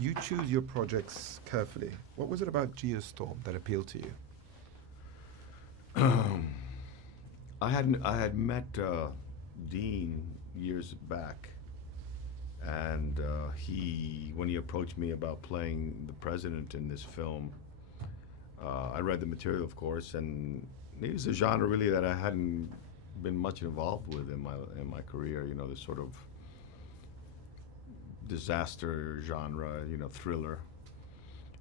You choose your projects carefully. What was it about Geostorm that appealed to you? I had met Dean years back, and when he approached me about playing the president in this film, I read the material, of course, and it was a genre really that I hadn't been much involved with in my career. You know, this sort of disaster genre, thriller,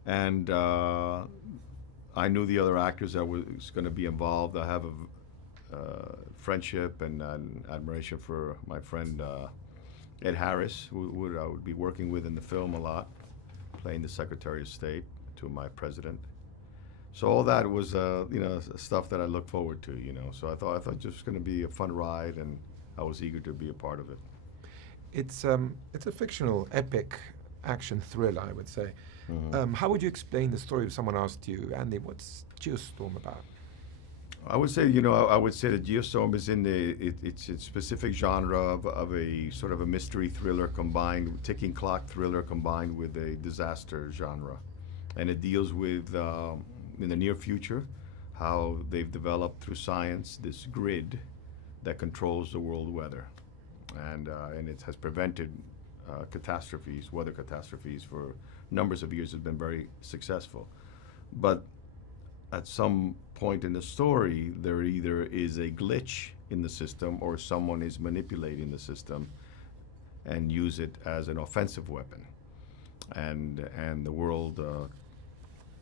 and I knew the other actors that was going to be involved. I have a friendship and an admiration for my friend Ed Harris, who I would be working with in the film a lot, playing the Secretary of State to my president. So all that was, stuff that I look forward to. So I thought it was going to be a fun ride, and I was eager to be a part of it. It's a fictional, epic action thriller, I would say. How would you explain the story if someone asked you, Andy, what's Geostorm about? I would say, that Geostorm is in it's a specific genre of a sort of a mystery thriller combined, ticking clock thriller combined with a disaster genre. And it deals with, in the near future, how they've developed through science this grid that controls the world weather. And it has prevented weather catastrophes for numbers of years. Has been very successful. But at some point in the story, there either is a glitch in the system or someone is manipulating the system and use it as an offensive weapon. And the world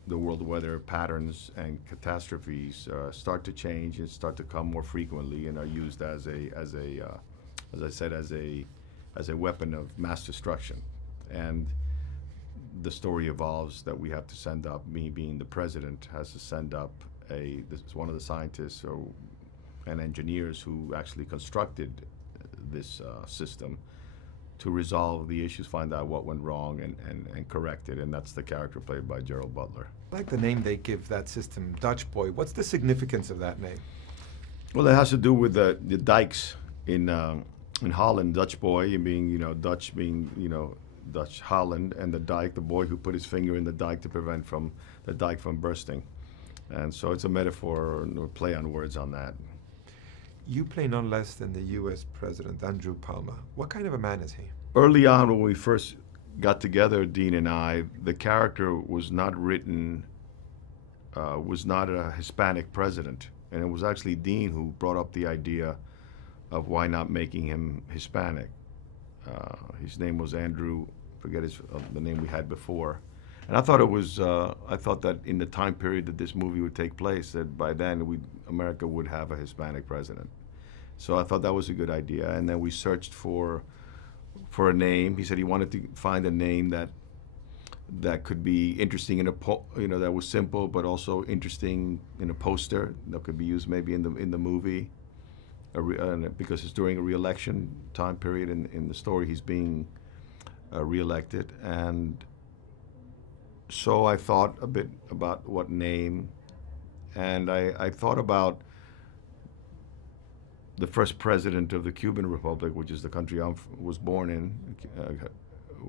weather patterns and catastrophes start to change and start to come more frequently and are used as a weapon of mass destruction. And the story evolves that we have to send up, me being the president, has to send up this is one of the scientists and engineers who actually constructed this system to resolve the issues, find out what went wrong, and correct it. And that's the character played by Gerald Butler. I like the name they give that system, Dutch Boy. What's the significance of that name? Well, it has to do with the dikes in Holland. Dutch boy being, Dutch being, Dutch Holland, and the dike, the boy who put his finger in the dike to prevent the dike from bursting. And so it's a metaphor or play on words on that. You play none less than the U.S. President, Andrew Palmer. What kind of a man is he? Early on, when we first got together, Dean and I, the character was not written, was not a Hispanic president. And it was actually Dean who brought up the idea of why not making him Hispanic. His name was Andrew, forget the name we had before. And I thought that in the time period that this movie would take place, that by then America would have a Hispanic president. So I thought that was a good idea. And then we searched for a name. He said he wanted to find a name that could be interesting that was simple, but also interesting in a poster that could be used maybe in the movie. Because it's during a re-election time period in the story, he's being re-elected. And so I thought a bit about what name, and I thought about the first president of the Cuban Republic, which is the country I was born in.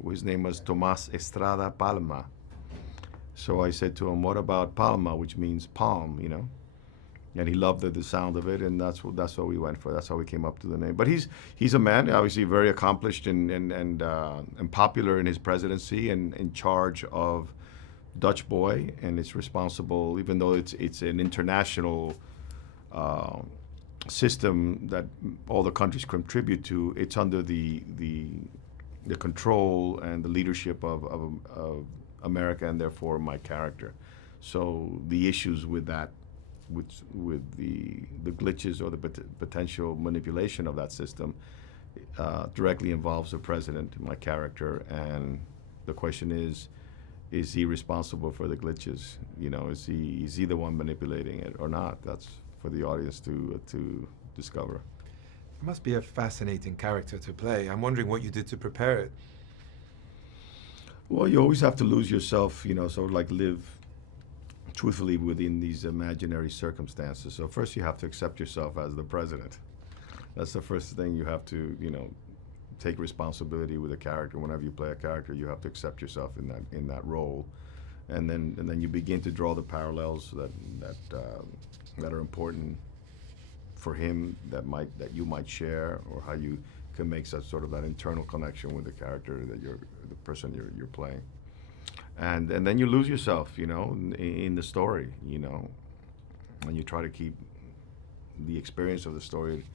His name was Tomás Estrada Palma. So I said to him, what about Palma, which means palm, And he loved the sound of it, and that's what we went for. That's how we came up to the name. But he's a man, obviously very accomplished and popular in his presidency and in charge of Dutch Boy, and it's responsible, even though it's an international system that all the countries contribute to. It's under the control and the leadership of America, and therefore my character. So the issues with that, with the glitches or the potential manipulation of that system, directly involves the president, my character, and the question is he responsible for the glitches? Is he the one manipulating it or not? That's for the audience to discover. It must be a fascinating character to play. I'm wondering what you did to prepare it. Well, you always have to lose yourself, sort of like live truthfully within these imaginary circumstances. So first you have to accept yourself as the president. That's the first thing you have to, take responsibility with a character. Whenever you play a character, you have to accept yourself in that role, and then you begin to draw the parallels that are important for him, that you might share, or how you can make such sort of that internal connection with the character that the person you're playing, and then you lose yourself, in the story, and you try to keep the experience of the story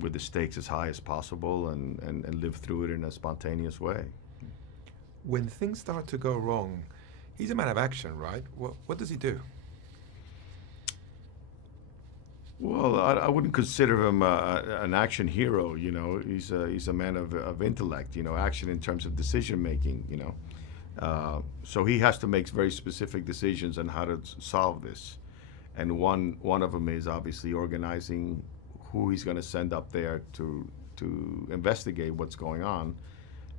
with the stakes as high as possible, and live through it in a spontaneous way. When things start to go wrong, he's a man of action, right? What does he do? Well, I wouldn't consider him an action hero. He's a man of intellect. Action in terms of decision making. So he has to make very specific decisions on how to solve this, and one of them is obviously organizing who he's going to send up there to investigate what's going on,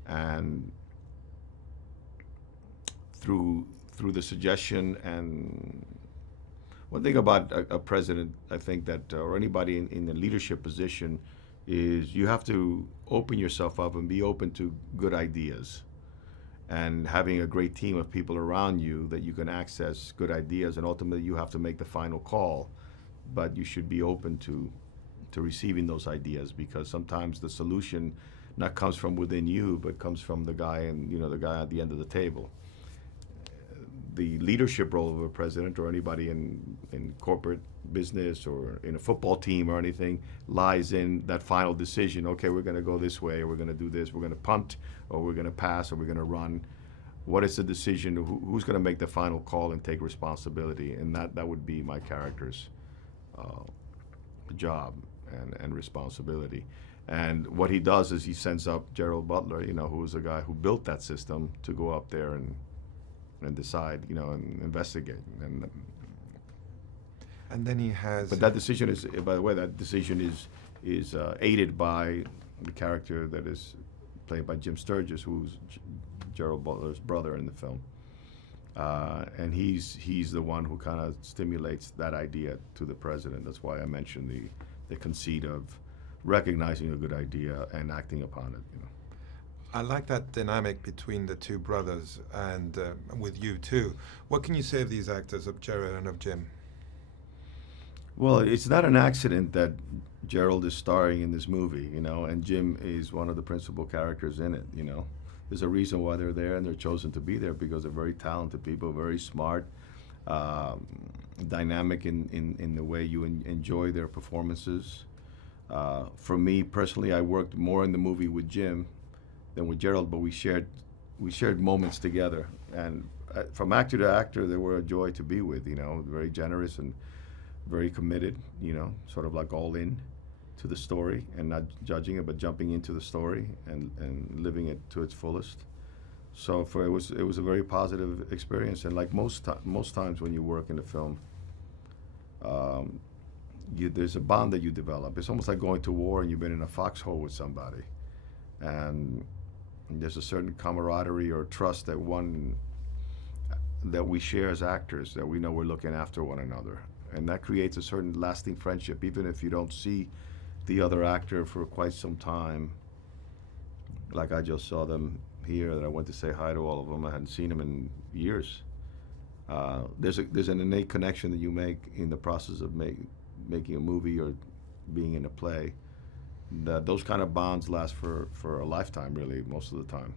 and through the suggestion. And one thing about a president, I think, that or anybody in a leadership position, is you have to open yourself up and be open to good ideas, and having a great team of people around you that you can access good ideas, and ultimately you have to make the final call, but you should be open to receiving those ideas, because sometimes the solution not comes from within you, but comes from the guy at the end of the table. The leadership role of a president, or anybody in corporate business or in a football team or anything, lies in that final decision. Okay, we're going to go this way, or we're going to do this, we're going to punt, or we're going to pass, or we're going to run. What is the decision? Who's going to make the final call and take responsibility? And that would be my character's job and responsibility. And what he does is he sends up Gerald Butler, who is the guy who built that system, to go up there and decide, and investigate. And then he has. But that decision is, by the way, is aided by the character that is played by Jim Sturgis, who's Gerald Butler's brother in the film. And he's the one who kind of stimulates that idea to the president. That's why I mentioned the conceit of recognizing a good idea and acting upon it. I like that dynamic between the two brothers, and with you too. What can you say of these actors, of Gerald and of Jim? Well, it's not an accident that Gerald is starring in this movie, and Jim is one of the principal characters in it. There's a reason why they're there, and they're chosen to be there because they're very talented people, very smart, dynamic in the way you enjoy their performances. For me personally, I worked more in the movie with Jim than with Gerald, but we shared moments together, and from actor to actor, they were a joy to be with. Very generous and very committed. Sort of like all in to the story, and not judging it, but jumping into the story and living it to its fullest. So it was a very positive experience, and like most times when you work in a film, there's a bond that you develop. It's almost like going to war and you've been in a foxhole with somebody, and there's a certain camaraderie or trust that we share as actors, that we know we're looking after one another, and that creates a certain lasting friendship, even if you don't see the other actor for quite some time. Like I just saw them here, that I went to say hi to all of them. I hadn't seen them in years. There's an innate connection that you make in the process of making a movie or being in a play. Those kind of bonds last for a lifetime, really, most of the time.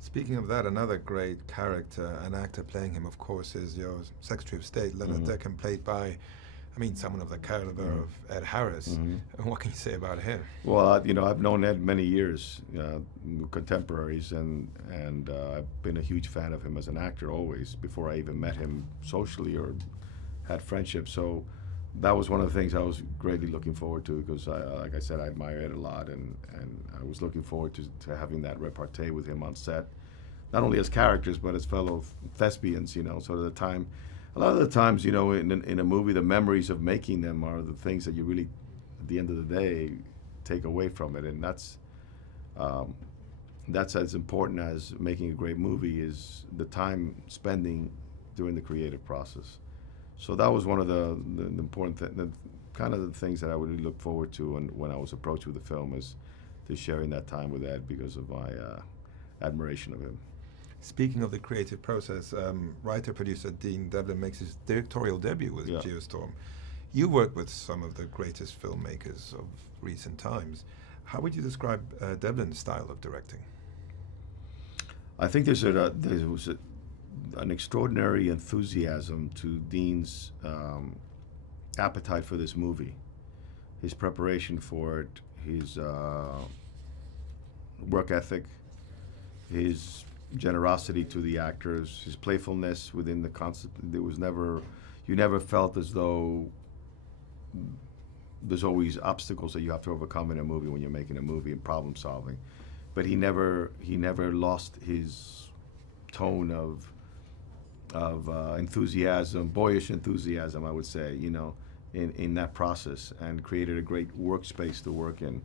Speaking of that, another great character and actor playing him, of course, is your Secretary of State, Leonard Deccan, played by, someone of the caliber of Ed Harris. And what can you say about him? Well, I've known Ed many years, contemporaries, and I've been a huge fan of him as an actor always, before I even met him socially or had friendship. So that was one of the things I was greatly looking forward to, because like I said, I admire Ed a lot, and I was looking forward to having that repartee with him on set, not only as characters but as fellow thespians. So a lot of the times, in a movie, the memories of making them are the things that you really, at the end of the day, take away from it, and that's as important as making a great movie, is the time spending during the creative process. So that was one of the important kind of the things that I would really look forward to when I was approached with the film, is to sharing that time with Ed because of my admiration of him. Speaking of the creative process, writer-producer Dean Devlin makes his directorial debut with Geostorm. You work with some of the greatest filmmakers of recent times. How would you describe Devlin's style of directing? I think there was an extraordinary enthusiasm to Dean's appetite for this movie, his preparation for it, his work ethic, his generosity to the actors, his playfulness within the concept. You never felt as though there's always obstacles that you have to overcome in a movie when you're making a movie and problem solving. But he never lost his tone of enthusiasm, boyish enthusiasm, I would say, in that process, and created a great workspace to work in.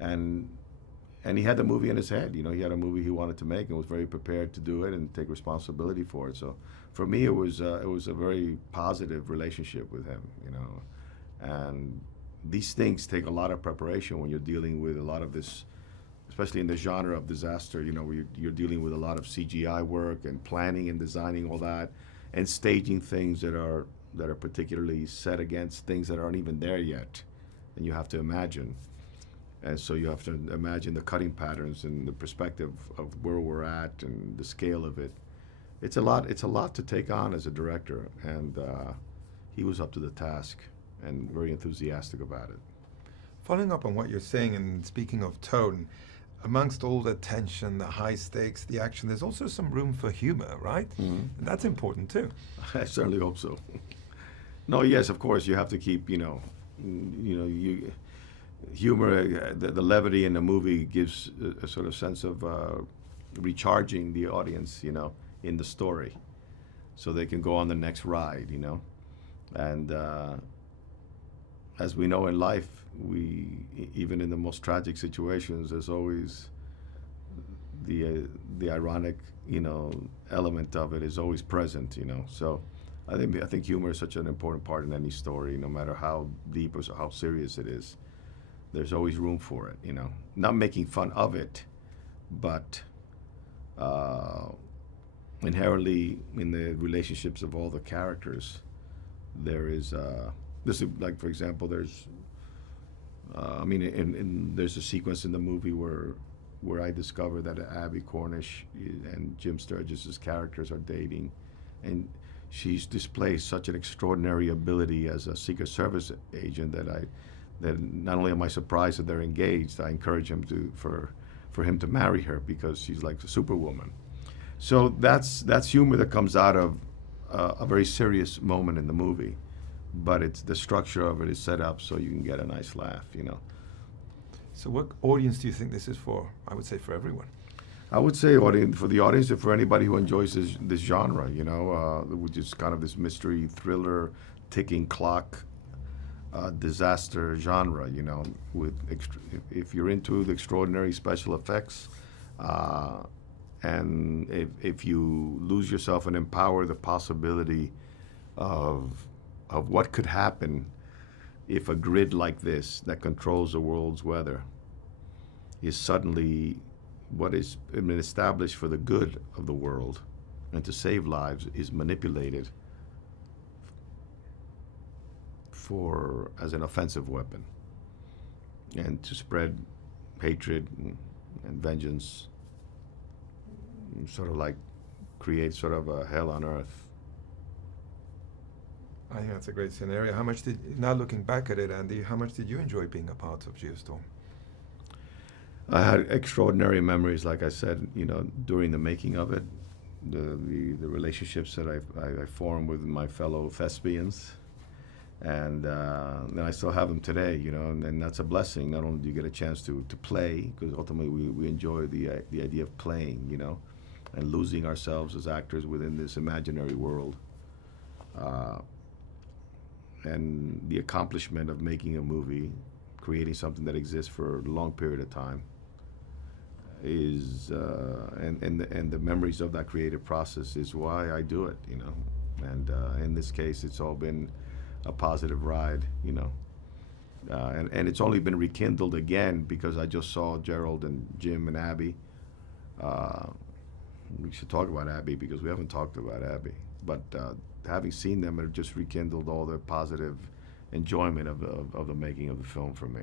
And he had the movie in his head. He had a movie he wanted to make and was very prepared to do it and take responsibility for it. So for me, it was a very positive relationship with him. And these things take a lot of preparation when you're dealing with a lot of this, especially in the genre of disaster. Where you're dealing with a lot of CGI work and planning and designing all that, and staging things that are particularly set against things that aren't even there yet, and you have to imagine. And so you have to imagine the cutting patterns and the perspective of where we're at and the scale of it. It's a lot to take on as a director, and he was up to the task and very enthusiastic about it. Following up on what you're saying, and speaking of tone, amongst all the tension, the high stakes, the action, there's also some room for humor, right? Mm-hmm. And that's important too. I certainly hope so. No, yes, of course, you have to keep, humor, the levity in the movie gives a sort of sense of recharging the audience, in the story, so they can go on the next ride, And as we know in life, even in the most tragic situations, there's always the ironic, element of it is always present, So I think humor is such an important part in any story, no matter how deep or how serious it is. There's always room for it, Not making fun of it, but inherently in the relationships of all the characters, there is this is like, for example, there's there's a sequence in the movie where I discover that Abby Cornish and Jim Sturgis' characters are dating, and she's displays such an extraordinary ability as a Secret Service agent that not only am I surprised that they're engaged, I encourage him for him to marry her because she's like a superwoman. So that's humor that comes out of a very serious moment in the movie, but it's the structure of it is set up so you can get a nice laugh, So what audience do you think this is for? I would say for everyone. I would say for the audience, and for anybody who enjoys this genre, which is kind of this mystery thriller, ticking clock, disaster genre, if you're into the extraordinary special effects, and if you lose yourself and empower the possibility of what could happen if a grid like this that controls the world's weather is suddenly what has been established for the good of the world and to save lives is manipulated as an offensive weapon and to spread hatred and vengeance, sort of like create sort of a hell on earth. I think that's a great scenario. Now looking back at it, Andy, how much did you enjoy being a part of Geostorm? I had extraordinary memories, like I said, during the making of it, the relationships that I formed with my fellow thespians, and I still have them today, and that's a blessing. Not only do you get a chance to play, because ultimately we enjoy the idea of playing, and losing ourselves as actors within this imaginary world, and the accomplishment of making a movie, creating something that exists for a long period of time, is and the memories of that creative process is why I do it, and in this case it's all been a positive ride, And it's only been rekindled again because I just saw Gerald and Jim and Abby. We should talk about Abby because we haven't talked about Abby. But having seen them, it just rekindled all the positive enjoyment of the making of the film for me.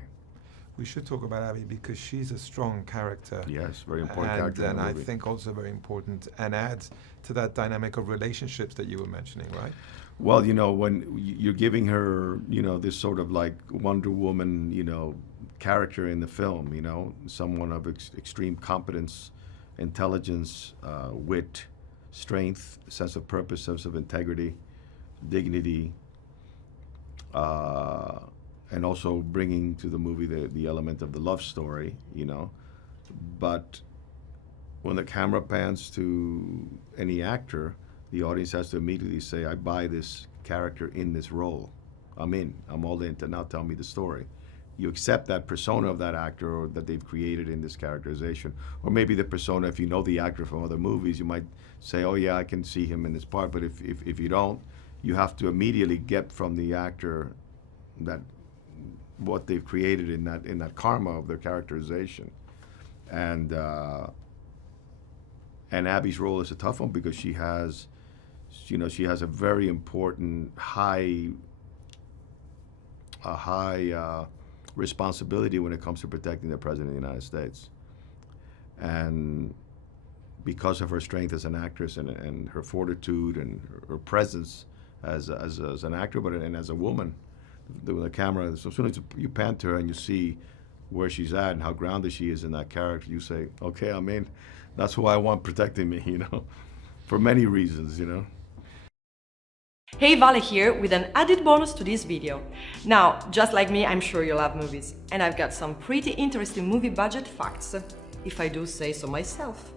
We should talk about Abby because she's a strong character. Yes, very important character. And I think also very important and adds to that dynamic of relationships that you were mentioning, right? Well, you know, when you're giving her, you know, this sort of like Wonder Woman, you know, character in the film, you know, someone of extreme competence, intelligence, wit, strength, sense of purpose, sense of integrity, dignity, and also bringing to the movie the element of the love story, you know. But when the camera pans to any actor, the audience has to immediately say, I buy this character in this role. I'm all in to now tell me the story. You accept that persona of that actor or that they've created in this characterization. Or maybe the persona, if you know the actor from other movies, you might say, oh yeah, I can see him in this part. But if you don't, you have to immediately get from the actor that what they've created in that karma of their characterization. And Abby's role is a tough one because she has a very important high responsibility when it comes to protecting the President of the United States. And because of her strength as an actress and her fortitude and her presence as an actor, and as a woman, the camera, so as soon as you pan to her and you see where she's at and how grounded she is in that character, you say, okay, I mean, that's who I want protecting me, you know, for many reasons, you know. Hey, Vale here with an added bonus to this video. Now, just like me, I'm sure you love movies, and I've got some pretty interesting movie budget facts, if I do say so myself.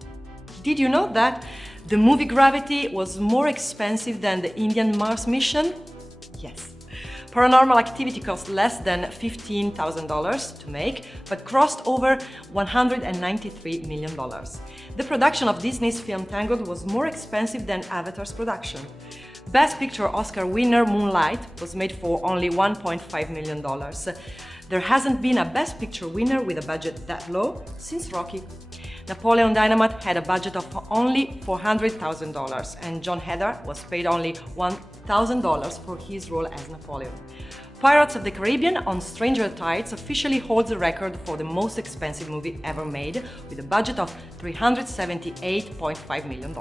Did you know that the movie Gravity was more expensive than the Indian Mars mission? Yes. Paranormal Activity cost less than $15,000 to make, but crossed over $193 million. The production of Disney's film Tangled was more expensive than Avatar's production. Best Picture Oscar winner Moonlight was made for only $1.5 million. There hasn't been a Best Picture winner with a budget that low since Rocky. Napoleon Dynamite had a budget of only $400,000, and John Heder was paid only $1,000 for his role as Napoleon. Pirates of the Caribbean on Stranger Tides officially holds the record for the most expensive movie ever made, with a budget of $378.5 million.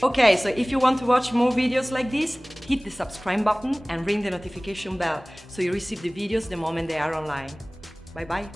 Okay, so if you want to watch more videos like this, hit the subscribe button and ring the notification bell so you receive the videos the moment they are online. Bye bye!